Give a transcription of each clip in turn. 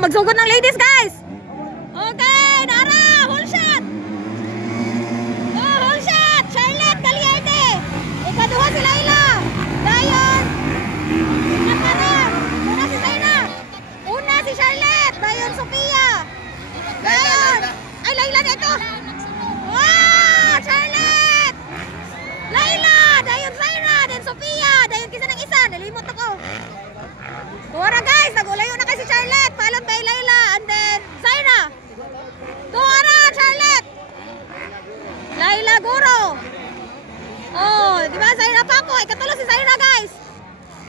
magsugod ng ladies, guys. Okay, Nara, whole shot. Oh, whole shot. Charlotte Galiarte. Ikaduha si Laila. Dayon. Nakara. Una si Zaira. Una si Charlotte. Dayon Sophia. Dayon. Ay, Laila dito. Wow, Charlotte. Laila. Dayon Zaira. Dayon Sophia. Dayon kisa ng isa. Nalimot ako. Tuwara guys, nagulayo na kay si Charlotte, followed by Laila, and then Zaira. Tuwara, Charlotte. Laila Guro. Oh, di ba Zaira pa po? Ikatulo si Zaira guys.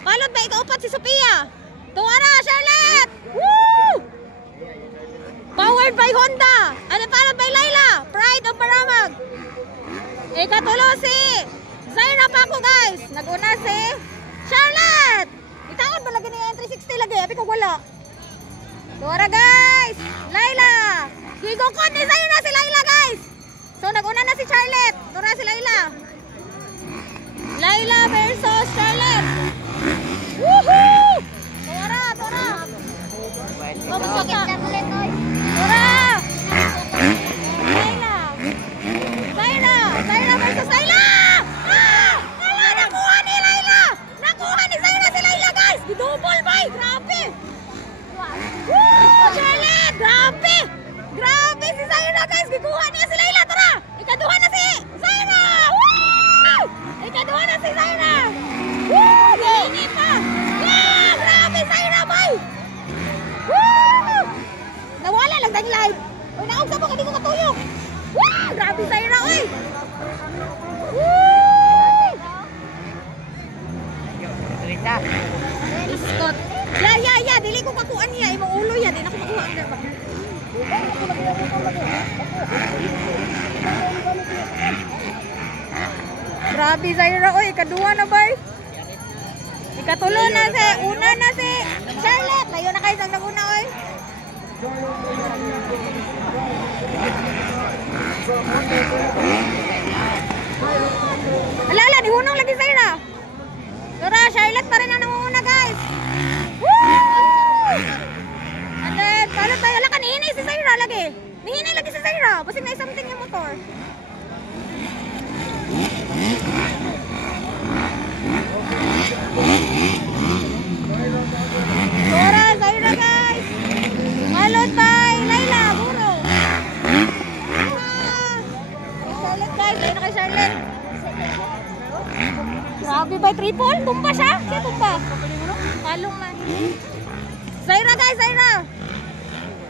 Followed by ikaupat si Sophia. Tuwara, Charlotte. Woo! Powered by Honda. And then followed by Laila, Pride of Maramag. Ikatulo si Zaira pa po guys. Naguna si Charlotte. Itaon ba lagi niya 360 lagi? Abi ko wala. Tuwara guys. Laila. Gigokon ni Zaira si Laila guys. So naguna na si Charlotte. Tuwara si Laila. Laila versus Charlotte. Woohoo! Tuwara, tuwara. Masakit na ulit oy. Tuwara. Laila. Zaira. Zaira versus Laila. Double bay, grabe! Woo! Charlotte, grabe! Grabe si Zaira guys, gikuha niya si Laila, tara! Ikaduha na si Zaira! Woo! Ikaduha na si Zaira! Woo! Gihingi pa! Yeah! Grabe Zaira bay! Woo! Nawala lang tayong live! Uy, naugsa po, hindi ko katuyok! Woo! Grabe Zaira, uy! Woo! Rita! Scott. Ya, dili ko kakuan niya, imong ulo ya, di na ko makuha ang ba. Grabe Zaira, oy, ikaduha na bay. Ikatulo na si, una na si Charlotte, layo na kayo sang naguna oy. Alala, ni hunong lagi Zaira. Tara, Charlotte pa rin ang nangunguna guys. Woo! And then, paano tayo? Wala ka, nihinay si Zaira lagi. Nihinay lagi si Zaira. Basing na something yung motor. Tara, Zaira guys. Followed by Laila, Guro. Charlotte guys, layo na kay Charlotte. Grabe ba, triple? Tumba siya? Siya tumba. Palong man. Zaira guys, Zaira.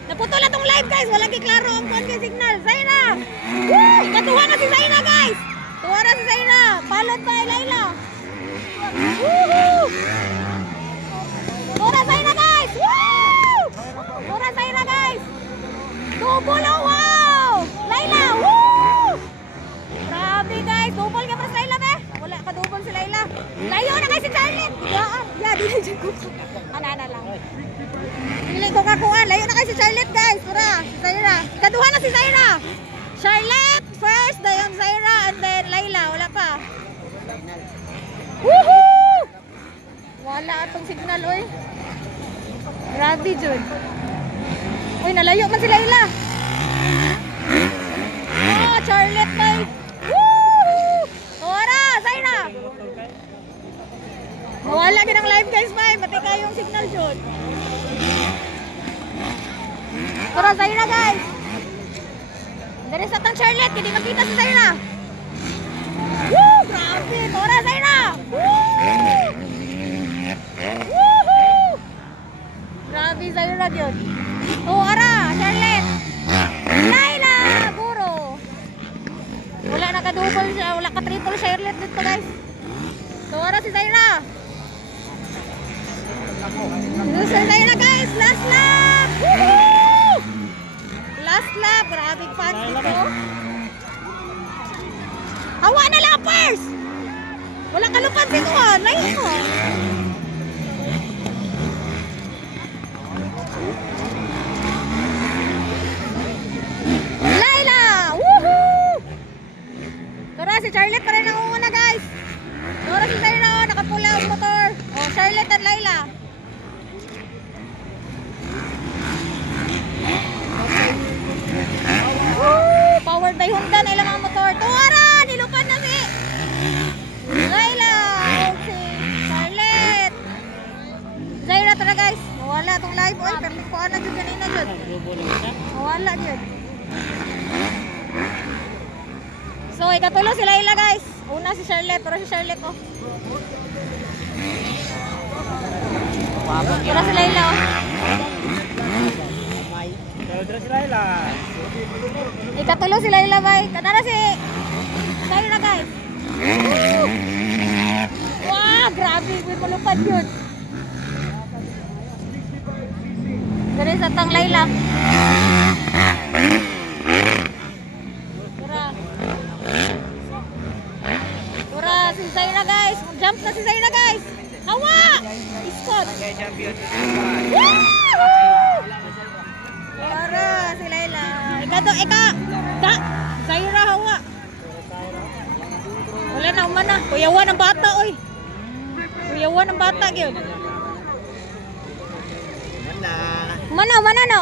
Naputol na tong live guys. Walang kiklaro ang konti signal. Zaira. Woo! Ikatuha na si Zaira guys. Tuwa na si Zaira. Followed by Laila. Woohoo! Tuwa na Zaira guys. Woo! Tuwa na Zaira guys. Double, oh wow! Laila, woo! Grabe guys. Double ka pa sa Laila be. Wala ka double si Laila. Layo na kay si Charlotte. Ya, dili dyan ko. Ana lang. Dili ko kakuan. Layo na kay si Charlotte guys. Tara, si Zaira. Ikaduha na si Zaira. Charlotte first, dayon Zaira, and then Laila. Wala pa. Woohoo! Wala atong signal, oy. Grabe dyan. Uy, nalayo man si Laila. Oh, Charlotte guys. Wala din ang live guys, bye. Mati kayong signal dyan. Tara, Zaira guys. Dari sa tang Charlotte, hindi makita si Zaira. Woo! Grabe! Tara, Zaira! Woo! Woohoo! Grabe, Zaira dyan. Tara, Charlotte. Laila! Guro. Wala naka-double siya, wala ka-triple Charlotte dito guys. Tara si Zaira. Lusan tayo na guys, last lap! Woohoo! Last lap, grabing fans dito. Hawa na lappers! Wala kalupan dito ha, layo ko. Laila! Woohoo! Tara, si Charlotte pa rin ang una guys. Tara si Zaira, nakapula ang motor. Oh, Charlotte at Laila. live oy, pero ko ana jud kanina jud. Wala jud. So ikatulo sila ila guys. Una si Charlotte, pero si Charlotte oh. Ira sila ila oh. Ikatulo sila ila bay. Kanara si Sayo na guys. Wah, grabe, may malupad yun. Dari sa tang Layla. Tura si Sayo na guys. Jump na si Sayo na guys. Hawa! Iskot. Tura si Layla. Ika. Sayo na hawa. Wala na umana. Kuyawan ng bata oy. Kuyawan ng bata gyud. Mana no?